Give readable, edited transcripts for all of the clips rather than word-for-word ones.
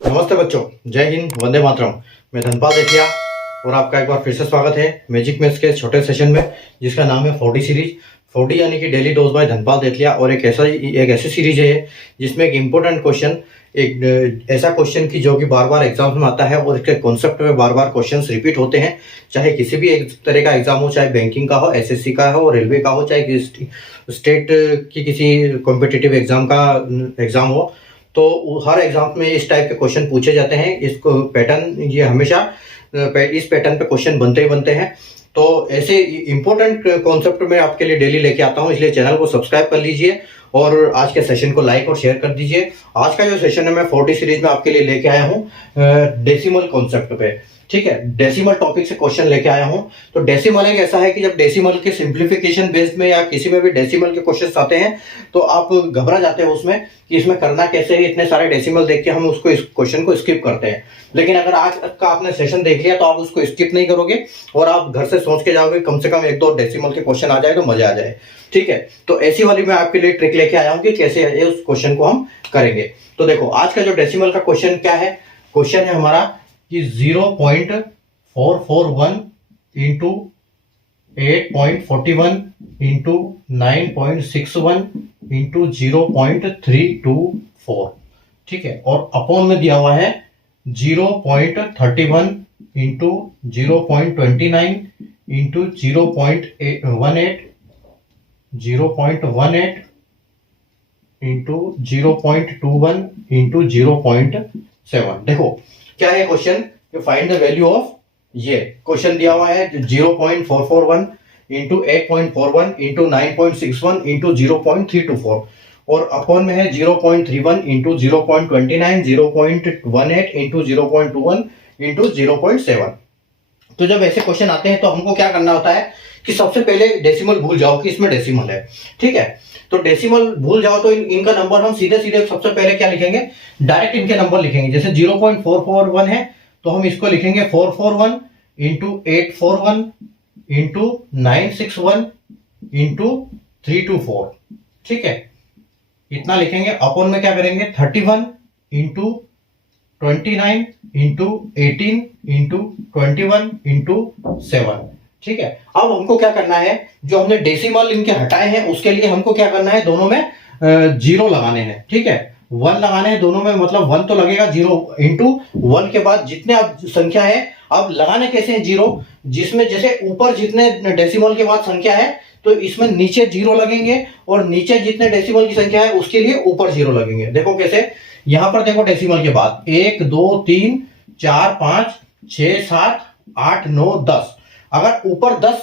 नमस्ते बच्चों, जय हिंद, वंदे मातरम। मैं धनपाल देथिया और आपका एक बार फिर से स्वागत है मैजिक मैथ्स के छोटे सेशन में, जिसका नाम है 40 सीरीज। 40 यानी कि डेली डोज बाय धनपाल देथिया। और एक ऐसी सीरीज है जिसमें एक इम्पोर्टेंट क्वेश्चन, एक ऐसा क्वेश्चन की जो कि बार बार एग्जाम में आता है और इसके कॉन्सेप्ट में बार बार क्वेश्चन रिपीट होते हैं। चाहे किसी भी एक तरह का एग्जाम हो, चाहे बैंकिंग का हो, एसएससी का हो, रेलवे का हो, चाहे स्टेट की किसी कॉम्पिटिटिव एग्जाम का एग्जाम हो, तो हर एग्जाम में इस टाइप के क्वेश्चन पूछे जाते हैं। इसको पैटर्न ये हमेशा इस पैटर्न पे क्वेश्चन बनते ही बनते हैं। तो ऐसे इंपॉर्टेंट कॉन्सेप्ट में आपके लिए डेली लेके आता हूँ, इसलिए चैनल को सब्सक्राइब कर लीजिए और आज के सेशन को लाइक और शेयर कर दीजिए। आज का जो सेशन है मैं 40 सीरीज में आपके लिए लेके आया हूँ डेसिमल कॉन्सेप्ट पे। ठीक है, डेसिमल टॉपिक से क्वेश्चन लेके आया हूँ। तो डेसिमल एक ऐसा है कि जब डेसिमल के सिंप्लीफिकेशन बेस्ड में या किसी में भी डेसिमल के क्वेश्चन आते हैं तो आप घबरा जाते हो उसमें कि इसमें करना कैसे है। इतने सारे डेसिमल देख के हम उसको इस क्वेश्चन को स्किप करते हैं। लेकिन अगर आज का आपने सेशन देख लिया तो आप उसको स्किप नहीं करोगे और आप घर से सोच के जाओगे कम से कम 1-2 डेसिमल के क्वेश्चन आ जाए तो मजा आ जाए। ठीक है, तो ऐसी वाली मैं आपके लिए ट्रिक लेके आया हूँ कि कैसे उस क्वेश्चन को हम करेंगे। तो देखो, आज का जो डेसिमल का क्वेश्चन क्या है, क्वेश्चन है हमारा कि 0.441 इंटू 8.41 इंटू 9.61 इंटू 0.324। ठीक है, और अपॉन में दिया हुआ है 0.31 इंटू 0.29 इंटू 0.18 इंटू 0.21 इंटू 0.7। देखो क्या है question, find the value of, ये क्वेश्चन दिया हुआ है 0.441 इंटू 8.41 इंटू 9.61 इंटू 0.324 और अपॉन में है 0.31 इंटू 0.29 0.18 इंटू 0.21 इंटू 0.7। तो जब ऐसे क्वेश्चन आते हैं तो हमको क्या करना होता है कि सबसे पहले डेसिमल भूल जाओ कि इसमें डेसिमल है। ठीक है, तो डेसिमल भूल जाओ तो इनका नंबर हम सीधे सीधे सबसे पहले क्या लिखेंगे, डायरेक्ट इनके नंबर लिखेंगे। जैसे 0.441 है तो हम इसको लिखेंगे 441 इंटू 841 इंटू 961 इंटू 324। ठीक है, इतना लिखेंगे। अपॉन में क्या करेंगे 31 इंटू 29 इंटू 18 इंटू 21 इंटू 7। ठीक है, अब हमको क्या करना है, जो हमने डेसिमल इनके हटाए हैं उसके लिए हमको क्या करना है, दोनों में जीरो लगाने हैं। ठीक है, 1 लगाने हैं दोनों में, मतलब 1 तो लगेगा। 0 इंटू 1 के बाद जितने अब संख्या है, अब लगाने कैसे हैं जीरो, जिसमें जैसे ऊपर जितने डेसिमल के बाद संख्या है तो इसमें नीचे जीरो लगेंगे और नीचे जितने डेसिमल की संख्या है उसके लिए ऊपर जीरो लगेंगे। देखो कैसे, यहां पर देखो डेसिमल के बाद 1 2 3 4 5 6 7 8 9 10। अगर ऊपर 10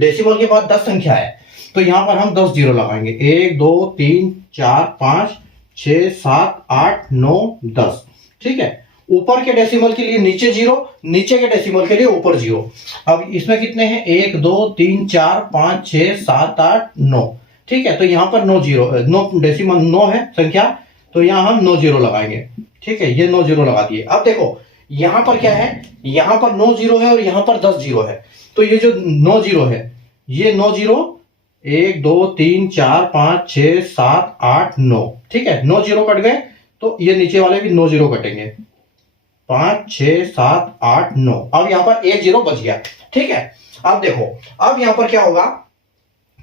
डेसिमल के बाद 10 संख्या है तो यहां पर हम 10 जीरो लगाएंगे। 1 2 3 4 5 6 7 8 9 10। ठीक है, ऊपर के डेसिमल के लिए नीचे जीरो, नीचे के डेसिमल के लिए ऊपर जीरो। अब इसमें कितने हैं, 1 2 3 4 5 6 7 8 9। ठीक है, तो यहां पर 9 जीरो, 9 डेसिमल 9 है संख्या, तो यहां हम 9 जीरो लगाएंगे। ठीक है, ये 9 जीरो लगा दिए। अब देखो यहां पर क्या है, यहां पर 9 जीरो है और यहां पर 10 जीरो है। तो ये जो 9 जीरो है, ये 9 जीरो 1 2 3 4 5 6 7 8 9। ठीक है, 9 जीरो कट गए तो ये नीचे वाले भी 9 जीरो कटेंगे। 5 6 7 8 9। अब यहां पर 1 जीरो बच गया। ठीक है, अब देखो, अब यहां पर क्या होगा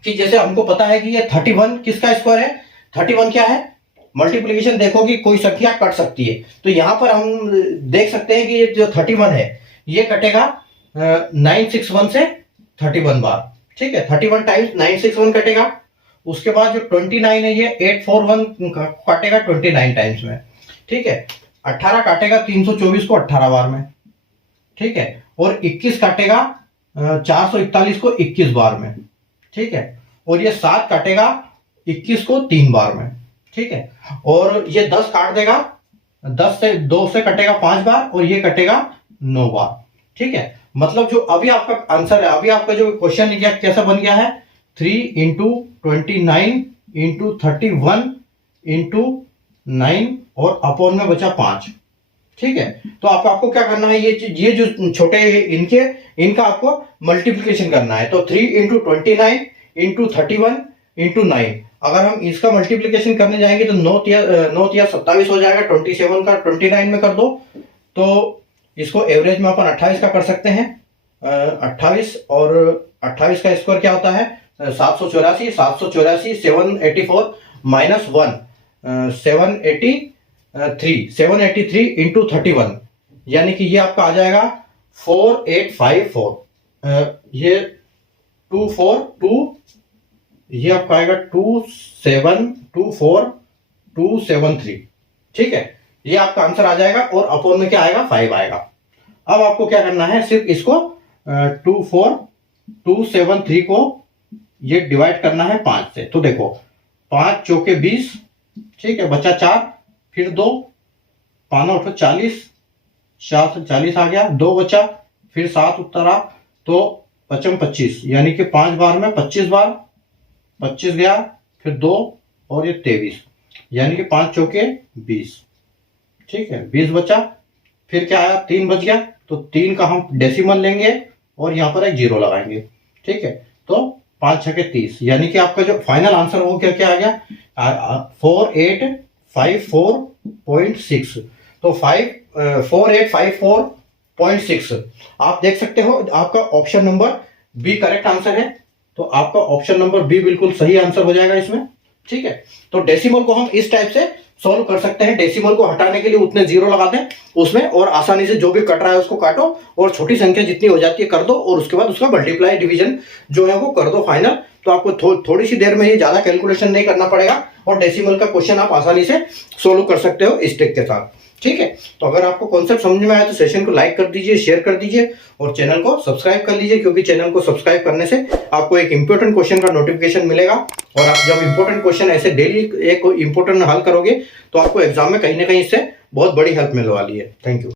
कि जैसे हमको पता है कि ये 31 किसका स्क्वायर है, 31 क्या है, मल्टीप्लीकेशन देखो कि कोई संख्या कट सकती है। तो यहां पर हम देख सकते हैं कि ये जो 31 है ये कटेगा 961 से 31 बार। ठीक है, 31 टाइम्स 961 कटेगा। उसके बाद जो 29 है ये 841 काटेगा 29 टाइम्स में। ठीक है, 18 काटेगा 324 को 18 बार में। ठीक है, और 21 काटेगा 441 को 21 बार में। ठीक है, और ये 7 काटेगा 21 को 3 बार में। ठीक है, और ये 10 काट देगा, 10 से 2 से कटेगा 5 बार और ये कटेगा 9 बार। ठीक है, मतलब जो अभी आपका आंसर है, अभी आपका जो क्वेश्चन लिखा कैसा बन गया है, 3 इंटू 29 इंटू 31 इंटू 9 और अपॉन में बचा 5। ठीक है, तो आपको क्या करना है, ये जो छोटे इनका आपको मल्टीप्लीकेशन करना है। तो 3 इंटू 29 इंटू 31 इंटू 9 अगर हम इसका मल्टीप्लीकेशन करने जाएंगे तो 9 27 हो जाएगा, 27 का 29 में कर दो तो इसको एवरेज में अपन 28 का कर सकते हैं। 28 और 28 का स्क्वायर क्या होता है 784, 784 माइनस 1 783 इंटू 31, यानी कि ये आपका आ जाएगा 4854। ये 242, ये आपका आएगा 2724273। ठीक है, ये आपका आंसर आ जाएगा और अपोन में क्या आएगा 5 आएगा। अब आपको क्या करना है, सिर्फ इसको 24273 को ये डिवाइड करना है 5 से। तो देखो 5 चौके 20, ठीक है, बचा 4, फिर 2, 5 8 40, 4 से 40 आ गया, 2 बचा, फिर 7 उत्तरा, तो 55 25, यानी कि 5 बार में 25 बार, 25 गया, फिर 2 और ये 23, यानी कि 5 चौके 20। ठीक है, 20 बचा, फिर क्या आया 3 बच गया, तो 3 का हम डेसिमल लेंगे और यहाँ पर एक 0 लगाएंगे। ठीक है, तो 5 छके 30, यानी कि आपका जो फाइनल आंसर वो क्या क्या आ गया 4854.6। तो 4854.6 आप देख सकते हो, आपका option number B correct answer है। तो आपका ऑप्शन नंबर बी बिल्कुल सही आंसर हो जाएगा इसमें। ठीक है, तो डेसिमल को हम इस टाइप से सॉल्व कर सकते हैं। डेसिमल को हटाने के लिए उतने 0 लगा दें उसमें और आसानी से जो भी कट रहा है उसको काटो और छोटी संख्या जितनी हो जाती है कर दो और उसके बाद उसका मल्टीप्लाई डिवीजन जो है वो कर दो फाइनल। तो आपको थोड़ी सी देर में ये ज्यादा कैलकुलेशन नहीं करना पड़ेगा और डेसिमल का क्वेश्चन आप आसानी से सोल्व कर सकते हो इस ट्रिक के साथ। ठीक है, तो अगर आपको कॉन्सेप्ट समझ में आया तो सेशन को लाइक कर दीजिए, शेयर कर दीजिए और चैनल को सब्सक्राइब कर लीजिए, क्योंकि चैनल को सब्सक्राइब करने से आपको एक इंपॉर्टेंट क्वेश्चन का नोटिफिकेशन मिलेगा और आप जब इंपॉर्टेंट क्वेश्चन ऐसे डेली एक इंपॉर्टेंट हल करोगे तो आपको एग्जाम में कहीं ना कहीं इससे बहुत बड़ी हेल्प मिलने वाली है। Thank you.